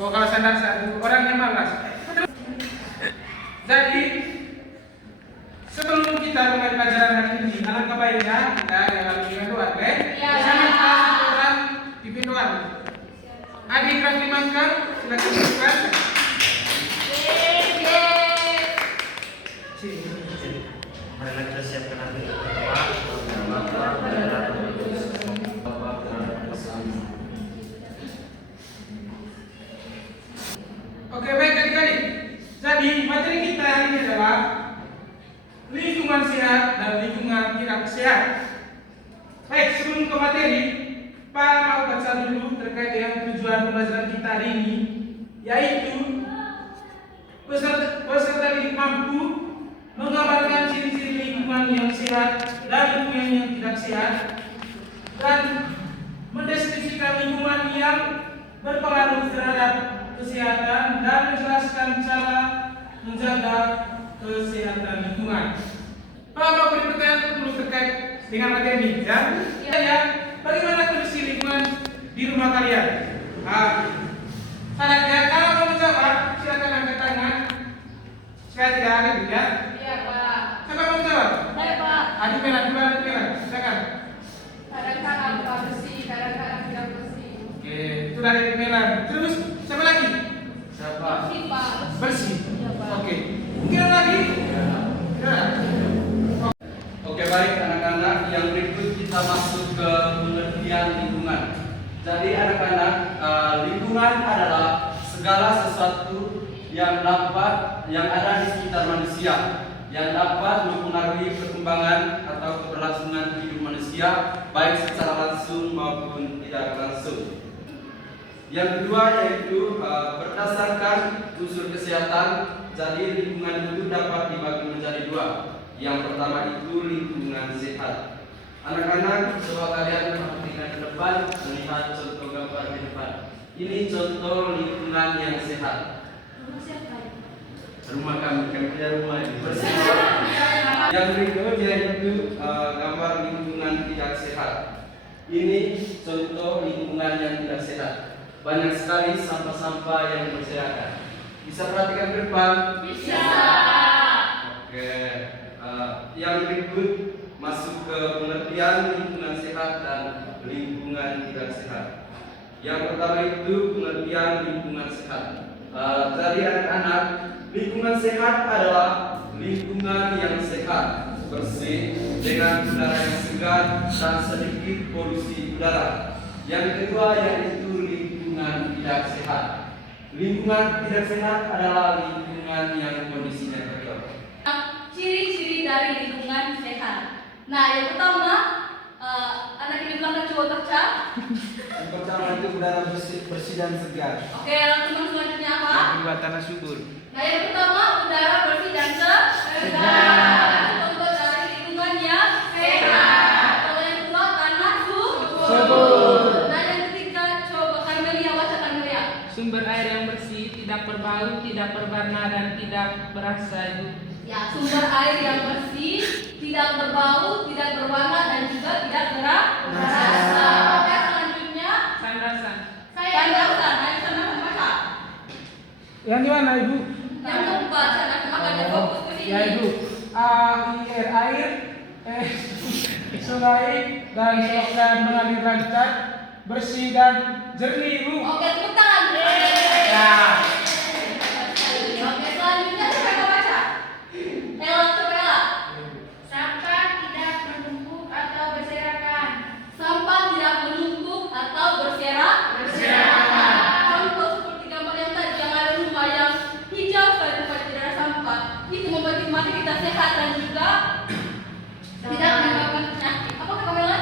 Oh, kalau standar satu orangnya malas. Jadi sebelum kita mulai pelajaran hari ini, alangkah baiknya kita yang lebih doa, sama satu orang pimpin doa. Adik kelas 5 kan, silakan bukan. Marilah kita siapkan hati kita. Oke, baik adik-adik. Jadi materi kita hari ini adalah lingkungan sehat dan lingkungan tidak sehat. Baik, sebelum ke materi, Pak mau baca dulu terkait dengan tujuan pembelajaran kita hari ini, yaitu peserta didik mampu menggambarkan ciri-ciri lingkungan yang sehat dan lingkungan yang tidak sehat, dan mendeskripsikan lingkungan yang berpengaruh terhadap kesehatan dan menjelaskan cara menjaga kesehatan lingkungan. Pak mau beri pertanyaan dulu terkait dengan materi ini, ya? Bagaimana kondisi lingkungan di rumah kalian? Kalau mau menjawab, silakan angkat tangan. Saya tidak ada, ya? Iya, Pak. Siapa mau menjawab? Saya, Pak. Adik merah, silakan. Kadang-kadang Pak bersih, kadang-kadang tidak bersih. Oke, itu dari adik merah. Terus siapa lagi? Siapa? Bersih, Pak. Bersih. Iya, Pak. Oke. Mungkin ada lagi? Ya. Oke, baik anak-anak, yang berikut kita masuk ke pengertian lingkungan. Jadi anak-anak, lingkungan adalah segala sesuatu yang ada di sekitar manusia, yang dapat mempengaruhi perkembangan atau keberlangsungan hidup manusia, baik secara langsung maupun tidak langsung. Yang kedua yaitu berdasarkan unsur kesehatan. Jadi lingkungan itu dapat dibagi menjadi dua. Yang pertama itu lingkungan sehat. Anak-anak, coba kalian perhatikan ke depan, melihat contoh gambar di depan. Ini contoh lingkungan yang sehat. Rumah kami punya rumah ini. Yang berikut yaitu gambar lingkungan tidak sehat. Ini contoh lingkungan yang tidak sehat. Banyak sekali sampah-sampah yang berserakan. Bisa perhatikan ke depan? Bisa. Oke. Yang berikut masuk ke pengertian lingkungan sehat dan lingkungan tidak sehat. Yang pertama itu pengertian lingkungan sehat. Jadi anak-anak, lingkungan sehat adalah lingkungan yang sehat, bersih, dengan udara yang segar dan sedikit polusi udara. Yang kedua yaitu lingkungan tidak sehat. Lingkungan tidak sehat adalah lingkungan yang kondisinya kotor. Ciri-ciri dari lingkungan sehat. Nah, yang pertama, anak ini belakang coba baca. Yang pertama itu udara bersih dan segar. Oke, lalu teman selanjutnya apa? Yang kedua tanah subur. Nah, yang pertama udara bersih dan segar. Contoh dari lingkungan yang sehat. Kalau yang kedua tanah subur. Nah, yang ketiga coba Karmelia baca Karmelia. Sumber air yang bersih, tidak berbau, tidak berwarna, dan tidak berasa. Ya, sumber air yang bersih, tidak berbau, tidak berwarna, dan juga tidak berasa. Oke, selanjutnya Sandasan. sandasan. Ayo sana baca. Yang di mana, Ibu? Yang keempat, sana makanya fokus ke sini. Ya, Ibu. Air, sungai dan selokan mengalir lancar, bersih dan jernih, Ibu. Oke, tepuk tangan. Ya. Oke, selanjutnya siapa baca? Ella, coba Ella. Sampah tidak menumpuk atau berserakan. Sampah tidak menumpuk atau berserakan. Contoh seperti gambar yang tadi, yang ada rumah yang hijau sekali tempat tidak ada sampah. Itu membuat mata kita sehat dan juga tidak menyebabkan penyakit. Apa kata Ella?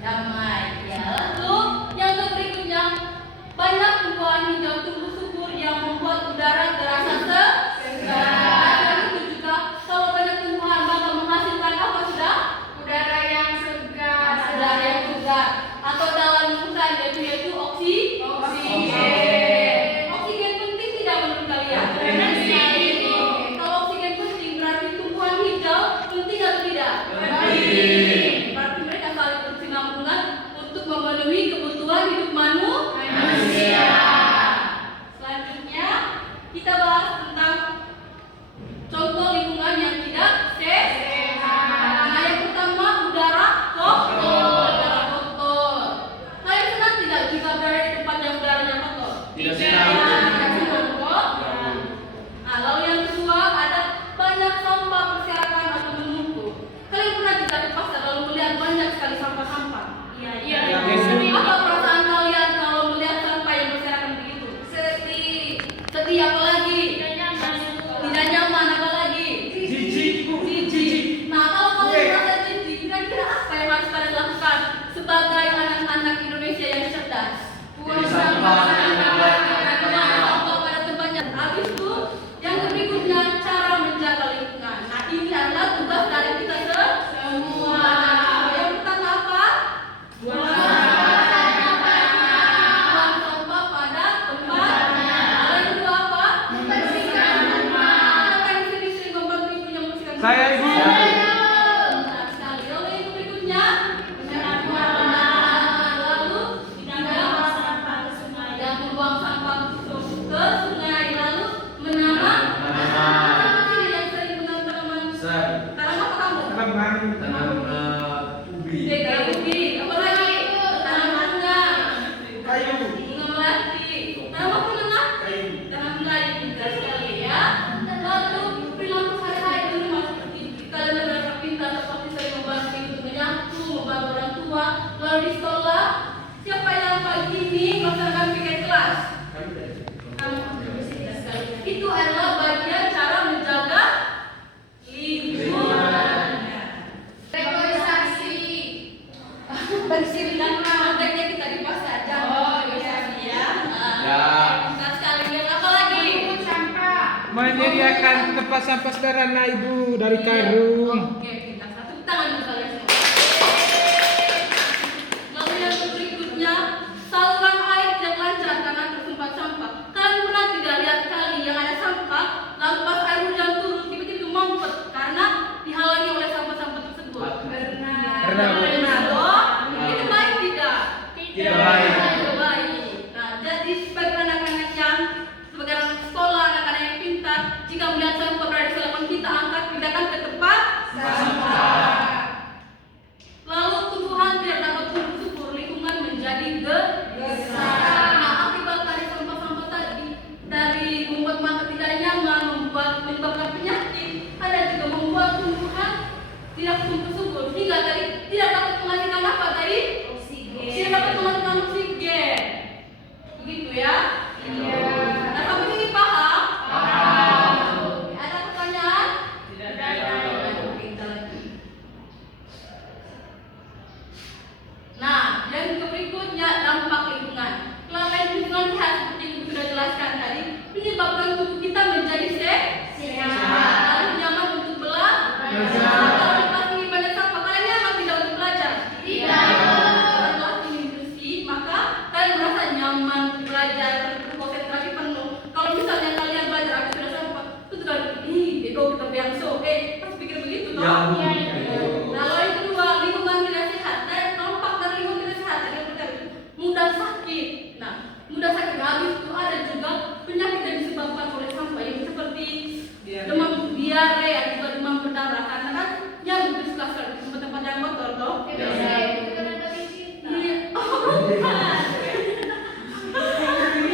Damai. Ya, lalu yang berikutnya Tidak Ya, senang. tidak senang kok. Nah, lalu yang kedua ada banyak sampah berserakan atau menumpuk. Kalian pernah tidak ke pasar lalu melihat banyak sekali sampah-sampah? Iya. Ya, sering. Apa perasaan kalian kalau melihat sampah yang berserakan begitu? Sedih apa lagi? Tidak nyaman. Tidak nyaman apa lagi? Jijik. Nah, kalau kalian merasa jijik, kira-kira apa yang harus kalian lakukan sebagai anak-anak Indonesia yang cerdas? Jadi sampah yang membuat Sampah pada tempatnya. Habis itu, yang berikutnya cara menjaga lingkungan. Nah, ini adalah tugas dari kita semua. Yang pertama apa? Buang sampah pada tempatnya. Yang kedua apa? Membersihkan rumah. Siapa yang sering-sering membantu ibunya membersihkan rumah? Saya, Ibu. Benar sekali. Lalu yang berikutnya? Lalu Tidak sampah ke sungai. yang membuang sampah ke sungai, lalu menanam. Siapa sih yang sering menanam tanaman? Tanam apa kamu? tanam ubi. Tanam ubi. Apa lagi? Tanam bunga. Kayu. Bunga melati. Tanam apa Nana? Tanam kayu juga sekali ya. Lalu perilaku sehari-hari di rumah seperti kalian menerapkan pintar seperti sering membantu ibu untuk menyapu, membantu orang tua. Lalu di sekolah, siapa yang pagi ini melaksanakan piket kelas? Itu adalah bagian cara menjaga lingkungan. Reboisasi. Bersihkan kontaknya kita di pasar. Jangan bersih ya. Ya. Nah, sekali yang apa lagi? Pungut sampah. Menyediakan tempat sampah sederhana Ibu dari karung. Oke, kita satu tangan untuk kalian semua. Lalu yang berikutnya, saluran air tidak lancar karena tersumpat sampah. Kalian pernah tidak lihat kali yang ada sampah, lalu pas air hujan turun tiba-tiba mampet karena dihalangi oleh sampah-sampah tersebut? Pernah, Bu. Benar, loh. Itu baik tidak? Tidak baik. Tidak baik. Nah, jadi sebagai anak-anak yang sebagai anak sekolah, anak-anak yang pintar, jika melihat sampah berada di halaman kita, angkat pindahkan ke tempat sampah. Lalu tumbuhan tidak dapat tumbuh subur, lingkungan menjadi gersang. Nah, akibat dari sampah-sampah tadi, dari membuat mata tidak nyaman, menyebabkan penyakit, ada juga membuat tumbuhan tidak tumbuh subur, hingga tadi tidak dapat menghasilkan apa tadi? Tidak dapat menghasilkan oksigen. Begitu ya? Nah, sampai sini paham? Oke, ada pertanyaan? Oke, kita lagi. Nah, yang berikutnya dampak lingkungan. Kelangkaan lingkungan sehat seperti yang sudah jelaskan tadi menyebabkan tubuh kita menjadi sehat, lalu nyaman untuk belajar. Kalau kelas ini banyak sampah, kalian nyaman tidak untuk belajar? Kalau kelas ini bersih, maka kalian merasa nyaman untuk belajar, konsentrasi penuh. Kalau misalnya kalian belajar habis sudah sampah, itu kan bego kita yang pasti pikir begitu toh? Ya, Bu. Nah, lalu yang kedua, lingkungan tidak sehat. Dan dampak dari lingkungan tidak sehat yang pertama, mudah sakit. Nah, mudah sakit habis itu ada juga penyakit yang disebabkan oleh sampah yang seperti demam diare, ada juga demam berdarah karena kan yang bersih di tempat-tempat yang kotor toh. Iya. Oh, bukan.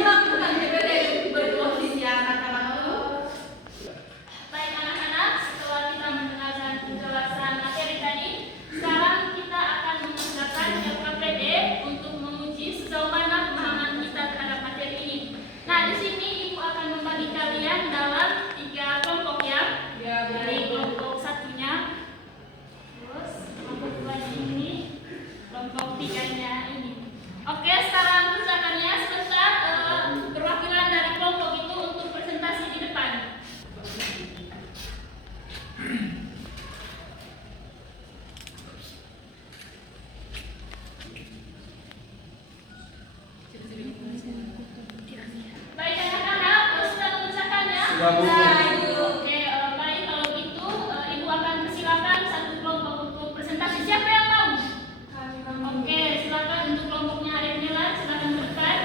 Bukan DPD itu berposisi anak-anak. Baik anak-anak, setelah kita mendengarkan penjelasan materi tadi, sekarang kita akan menggunakan LKPD untuk menguji sejauh mana pemahaman kita terhadap materi ini. Nah, di sini Ibu akan membagi kalian dalam 3 kelompok ya. Dari kelompok satunya, terus kelompok 2 ini, kelompok 3-nya ini. Oke, sekarang kerjakannya sebentar. Perwakilan dari kelompok itu untuk presentasi di depan. Baik anak-anak, sudah mengerjakannya? Sudah, Bu. Oke, baik kalau gitu Ibu akan persilakan satu kelompok untuk presentasi. Siapa yang mau? Oke, silakan untuk kelompoknya Arifnila, silakan ke depan.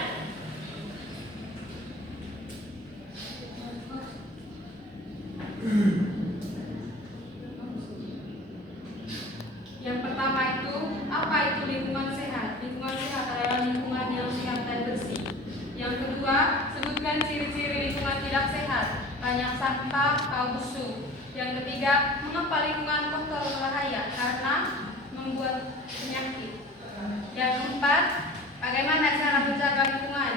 Yang pertama itu, apa itu lingkungan sehat? Lingkungan sehat adalah lingkungan yang sehat dan bersih. Yang kedua, dengan ciri-ciri lingkungan tidak sehat, banyak sampah, bau busuk. Yang ketiga, mengapa lingkungan kotor berbahaya? Karena membuat penyakit. Yang keempat, bagaimana cara menjaga lingkungan?